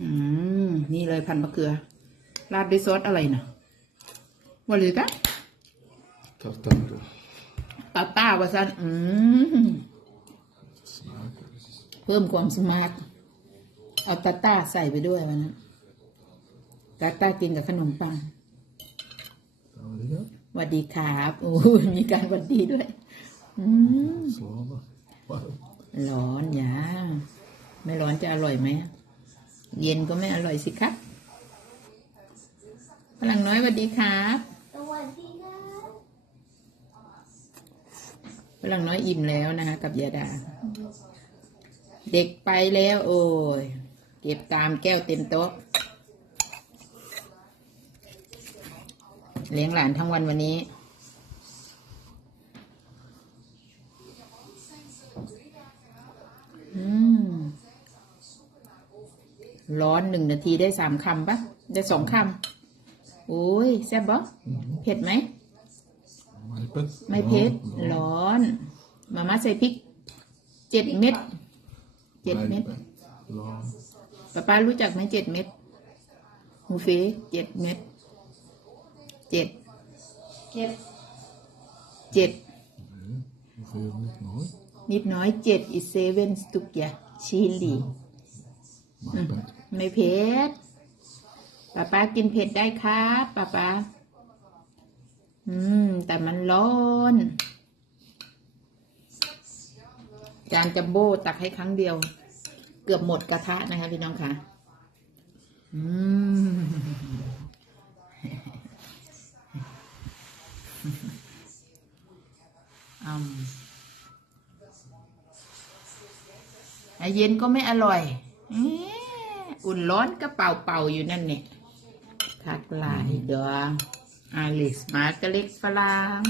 อืม นี่เลยพันมะเขือ ราดด้วยซอสอะไรนะวาลิกะ Tartare. ปาป้าวาซันอืม Smaken. เพิ่มความสมาร์ทเอาตาต้าใส่ไปด้วยวันนั้นตาต้ากินกับขนมปัง Ja, det är หวัดดีครับโอ้ยมีการหวัดดีด้วย อืม Slava. Wow. ร้อนอย่าไม่ร้อนจะอร่อยไหม เย็นก็ไม่อร่อยสิครับพลังน้อยหวัดดีครับสวัสดีครับพลังน้อยอิ่มแล้วนะคะกับยาดา เด็กไปแล้ว โอ้ยเก็บตามแก้วเต็มโต๊ะ เลี้ยงหลานทั้งวันวันนี้ อืม ร้อนหนึ่งนาทีได้สามคำปะได้สองคำโอ้ยแซ่บบ่เผ็ดไหม Majpet. ไม่เผ็ดร้อน มาม่าใส่พริกเจ็ดเม็ดเจ็ดเม็ด Ja. ป้าป้ารู้จักไหมเจ็ดเม็ดหูเฟเจ็ดเม็ดเจ็ดเก็บเจ็ด Hoeveel niet nooit? นิดน้อยเจ็ดอีเซเว่นสตุกยาชิลี Majpet. ไม่เผ็ดป้าป้ากินเผ็ดได้ครับป้าป้าอืม แต่มันร้อนจานจัมโบ้ตักให้ครั้งเดียว เกือบหมดกระทะนะคะพี่น้องค่ะ อืม อืมเย็นก็ไม่อร่อยอ๊ะ อุ่นร้อนก็เป่าเป่าๆอยู่นั่นเนี่ยทักลายดองอาลิสมาร์กเล็กฝรั่ง